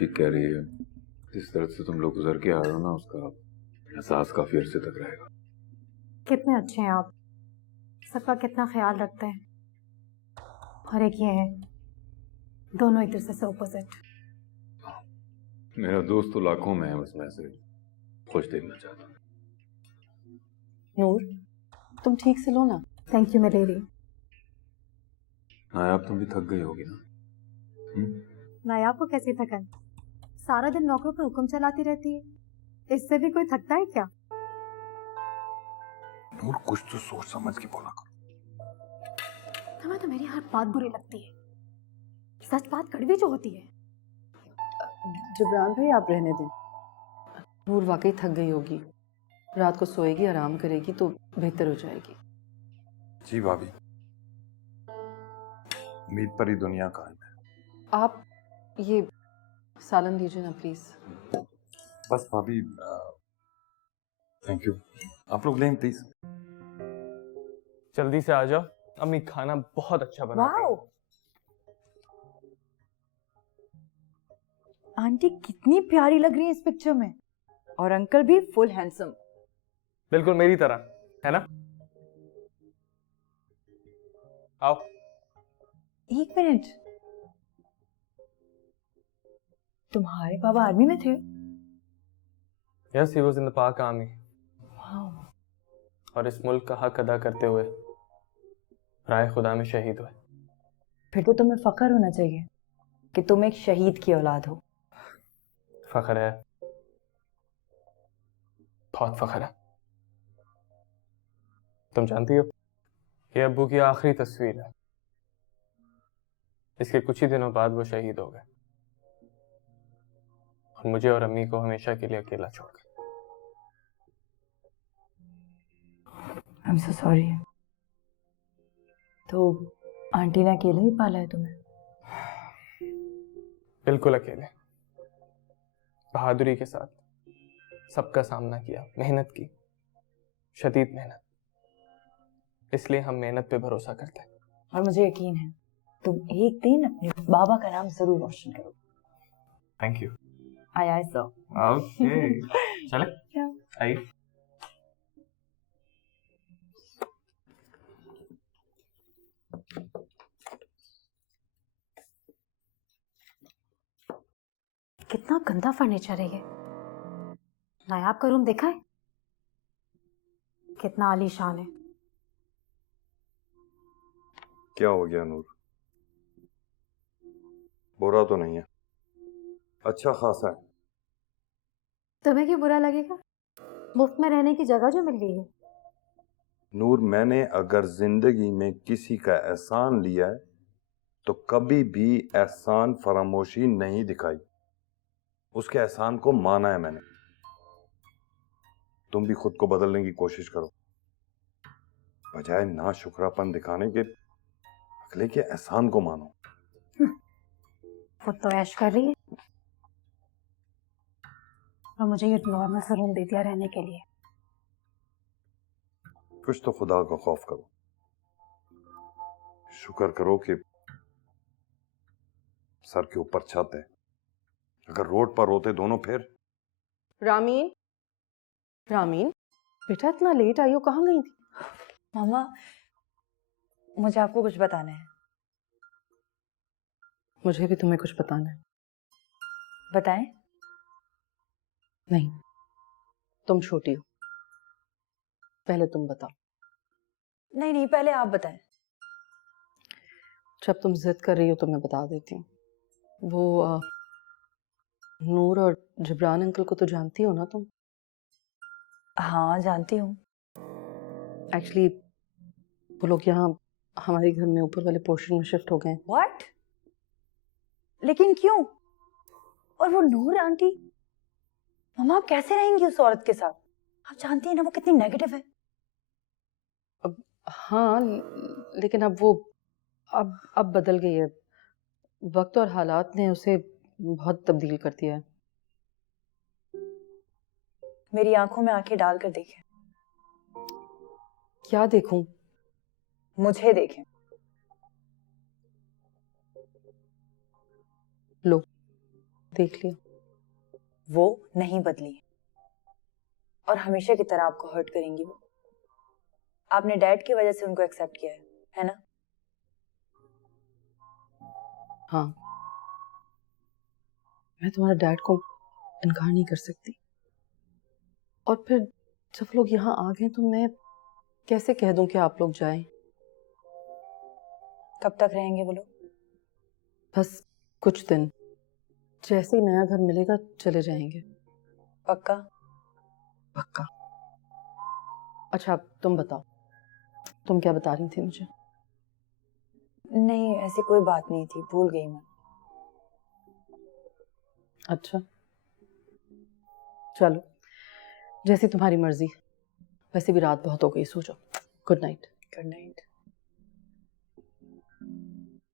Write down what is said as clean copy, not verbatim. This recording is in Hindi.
ठीक कह रही है। जिस तरह से तुम लोग गुजर के आ रहे हो ना, उसका एहसास काफी अरसे तक रहेगा। कितने अच्छे हैं आप, सबका कितना ख्याल रखते हैं। और एक ये है, दोनों एक दूसरे से ऑपोजिट। मेरा दोस्त तो लाखों में है, बस मैं से खुश देखना चाहता हूँ। नूर, तुम ठीक से लो ना। थैंक यू मेरी। नायाब तुम भी थक गई होगी ना? नायाब को कैसी थकन, सारा दिन नौकरों पे हुक्म चलाती रहती है, इससे भी कोई थकता है क्या? नूर कुछ तो सोच समझ के बोला करो। तुम्हें तो मेरी हर बात बुरी लगती है, सच बात कड़वी जो होती है। जिब्रान भाई आप रहने दें, नूर वाकई थक गई होगी, रात को सोएगी, आराम करेगी तो बेहतर हो जाएगी। जी भाभी, उम्मीद पर ही दुनिया कायम है। आप ये सालन दीजिए ना प्लीज। बस भाभी, थैंक यू। आप लोग लें प्लीज। जल्दी से आ जाओ, अम्मी खाना बहुत अच्छा बनाती है। आंटी कितनी प्यारी लग रही है इस पिक्चर में, और अंकल भी फुल हैंडसम। बिल्कुल मेरी तरह, है ना? आओ। एक मिनट, तुम्हारे पापा आर्मी में थे? Yes, he was in the पाक आर्मी। और इस मुल्क का हक अदा करते हुए राय खुदा में शहीद हुए। फिर तो तुम्हें फख्र होना चाहिए कि तुम एक शहीद की औलाद हो। फख्र है, बहुत फख्र है। तुम जानती हो, ये अब्बू की आखिरी तस्वीर है। इसके कुछ ही दिनों बाद वो शहीद हो गए और मुझे और अम्मी को हमेशा के लिए अकेला छोड़ गए। I am so sorry. तो आंटी ने अकेले ही पाला है तुम्हें? बिल्कुल अकेले, बहादुरी के साथ सबका सामना किया, मेहनत की, शदीद मेहनत। इसलिए हम मेहनत पे भरोसा करते हैं। और मुझे यकीन है तुम एक दिन अपने बाबा का नाम जरूर रोशन करोगे। Thank you. आया सो। ओके, चले आइए। कितना गंदा फर्नीचर है ये। नायाब का रूम देखा है, कितना आलीशान है। क्या हो गया नूर? बुरा तो नहीं है, अच्छा खासा है। तुम्हें क्यों बुरा लगेगा, मुफ्त में रहने की जगह जो मिल गई है। नूर, मैंने अगर जिंदगी में किसी का एहसान लिया है तो कभी भी एहसान फरामोशी नहीं दिखाई, उसके एहसान को माना है मैंने। तुम भी खुद को बदलने की कोशिश करो, बजाय ना शुक्रापन दिखाने के अगले के एहसान को मानो। खुद तो ऐश कर रही है और मुझे ये नॉर्मल सा रूम दे दिया रहने के लिए। कुछ तो खुदा का खौफ करो, शुक्र करो कि सर के ऊपर छत है। अगर रोड पर रोते दोनों फिर। रामीन, रामीन बेटा इतना लेट आई हो, कहाँ गई थी? मामा, मुझे आपको कुछ बताना है। मुझे भी तुम्हें कुछ बताना है। बताएं? नहीं, तुम छोटी हो, पहले तुम बताओ। नहीं नहीं, पहले आप बताएं। जब तुम जिद कर रही हो तो मैं बता देती हूँ। वो नूर और जिब्रान अंकल को तो जानती हो ना तुम? हाँ जानती हूँ। एक्चुअली वो लोग यहाँ हमारे घर में ऊपर वाले पोर्शन में शिफ्ट हो गए। व्हाट? लेकिन क्यों? और वो नूर आंटी, मामा आप कैसे रहेंगी उस औरत के साथ? आप जानती हैं ना वो कितनी नेगेटिव है। अब हाँ, लेकिन अब वो अब बदल गई है। वक्त और हालात ने उसे बहुत तब्दील कर दिया है। मेरी आंखों में आंखें डालकर देखें। क्या देखूं? मुझे देखें। लो, देख लिया। वो नहीं बदली है और हमेशा की तरह आपको हर्ट करेंगी वो। आपने डैड की वजह से उनको एक्सेप्ट किया है ना? हाँ, मैं तुम्हारे डैड को इनकार नहीं कर सकती। और फिर जब लोग यहाँ आ गए तो मैं कैसे कह दूं कि आप लोग जाएं? कब तक रहेंगे वो लोग? बस कुछ दिन, जैसे ही नया घर मिलेगा चले जाएंगे। पक्का? पक्का। अच्छा अब तुम बताओ, तुम क्या बता रही थी मुझे? नहीं, ऐसी कोई बात नहीं थी, भूल गई मैं। अच्छा चलो, जैसी तुम्हारी मर्जी। वैसे भी रात बहुत हो गई, सो जाओ। Good night. Good night.